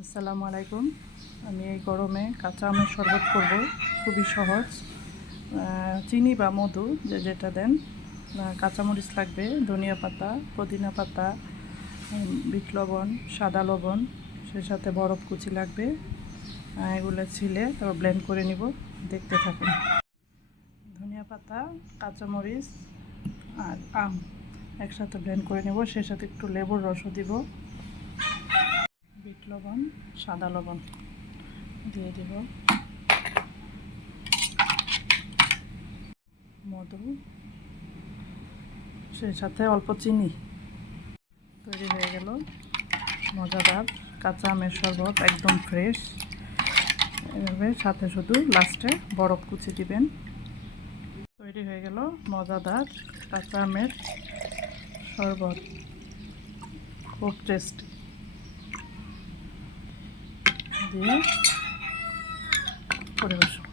আসসালামু আলাইকুম। আমি এই গরমে কাঁচা আমের শরবত করব। খুবই সহজ। চিনি বা মধু যেটা দেন। কাঁচামরিচ লাগবে, ধনিয়া পাতা, পুদিনা পাতা, বিট লবণ, সাদা লবণ, সে সাথে বরফ কুচি লাগবে। এগুলো ছিলে তারপর ব্লেন্ড করে নিব। দেখতে থাকুন। ধনিয়া পাতা, কাঁচামরিচ আর আম একসাথে ব্লেন্ড করে নেব। সে সাথে একটু লেবুর রসও দিব। বিট লবণ, সাদা লবণ দিয়ে দিব, মধু, সেই সাথে অল্প চিনি। তৈরি হয়ে গেল মজাদার কাঁচা আমের শরবত, একদম ফ্রেশ। এভাবে সাথে শুধু লাস্টে বরফ কুচি দিবেন। তৈরি হয়ে গেল মজাদার কাঁচা আমের শরবত, খুব টেস্টি। দিয়ে পরিবেশন।